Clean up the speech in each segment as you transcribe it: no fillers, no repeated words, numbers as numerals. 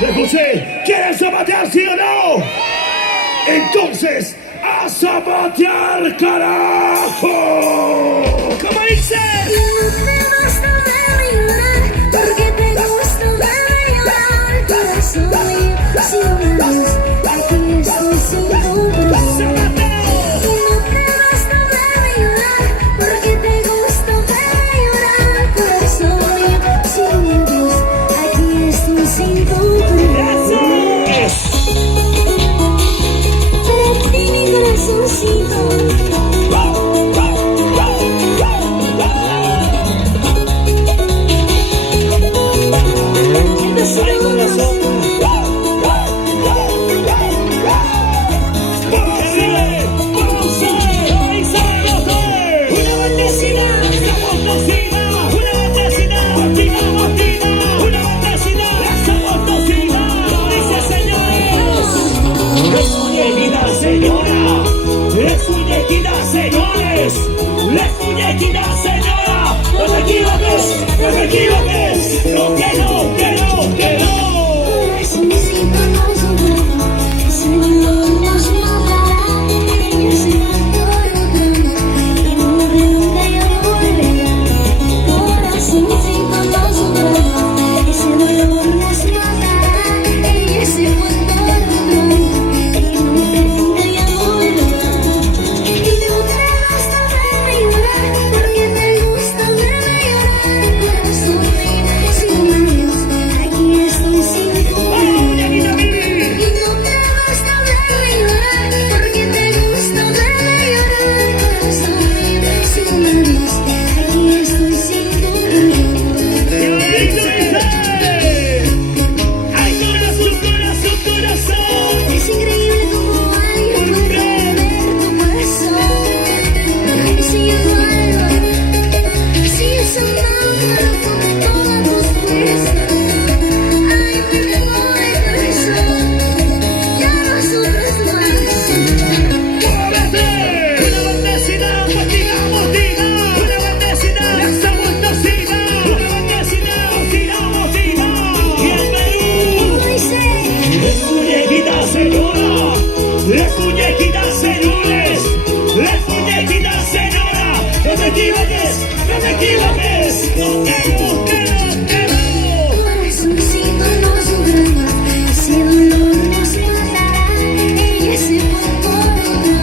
Le escuché. ¿Quieres zapatear, sí o no? Entonces, a zapatear, carajo. ¿Cómo dice? No te basta verme llorar, porque te gusta verme llorar. Corazón mío, si una vez aquí estoy sin tu corazón. No te basta verme llorar, porque te gusta verme llorar. Corazón mío, si una vez aquí estoy sin tu corazón. Para ti mi corazoncito. Ay, corazón. Una bendecida, somos tocina. Una bendecida, Martina, Martina. Una bendecida, somos tocina. Dice señores, es muñequita señora. Es muñequita señores. Es muñequita señora. No te equivoques, no te equivoques. No, que no, que no, que no. Corazoncito no sobrará, ese dolor nos matará. Ella se fue por otro y nunca ya volverá. Corazoncito no sobrará, ese dolor nos matará. Ella se fue por otro y nunca ya volverá. Y no te basta verme llorar, porque te gusta verme llorar. Corazón mío, sin adiós, aquí estoy sin tu Muñequita y Vivi. no te basta verme llorar, porque te gusta verme llorar. Corazón mío, sin adiós, aquí estoy sin tu Ay, corazón, corazón, corazón. Es increíble como alguien puede ver tu corazón. Sigue tu alma, sigue sonando con todas tus fuerzas. Ay, me mueve el corazón, ya no sufres más. Una bendecida, Martina, Martina. Una bendecida, estamos tocina. Una bendecida, Martina, Martina. Y el Perú. Es muñequita señora. Es muñequita señores. Es muñequita señora. No te equivoques, no te equivoques. No, que no, que no, que no. Corazoncito no sobrará, ese dolor nos matará. Ella se fue por otro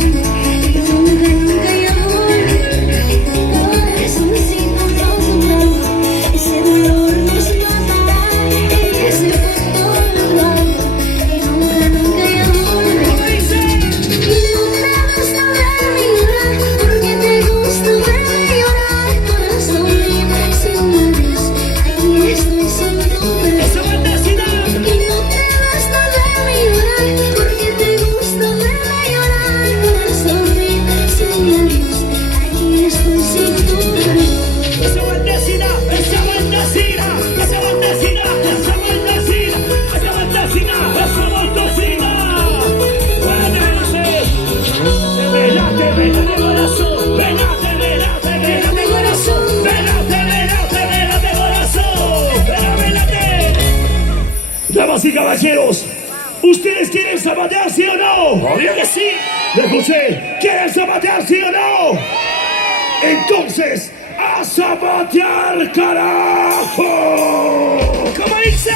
y nunca ya volverá. Corazoncito no sobrará, ese dolor nos matará. Ella se fue por otro y nunca ya volverá. Y no te basta verme llorar, porque te gusta verme llorar. Corazón mío, sin adiós, aquí estoy sin tu Esa bendecida. y no te basta verme llorar, porque te gusta verme llorar. Corazón mío, sin adiós, aquí estoy sin tu Esa bendecida, esa bendecida, esa bendecida, esa bendecida, esa bendecida, esa bendecida. Velate, velate corazón, velate, velate, velate corazón, velate, velate, velate corazón, velate. Damas y caballeros, ¿ustedes quieren zapatear, sí o no? Obvio que sí. Le escuché, ¿quieren zapatear, sí o no? Entonces, a zapatear, carajo. ¿Cómo dice?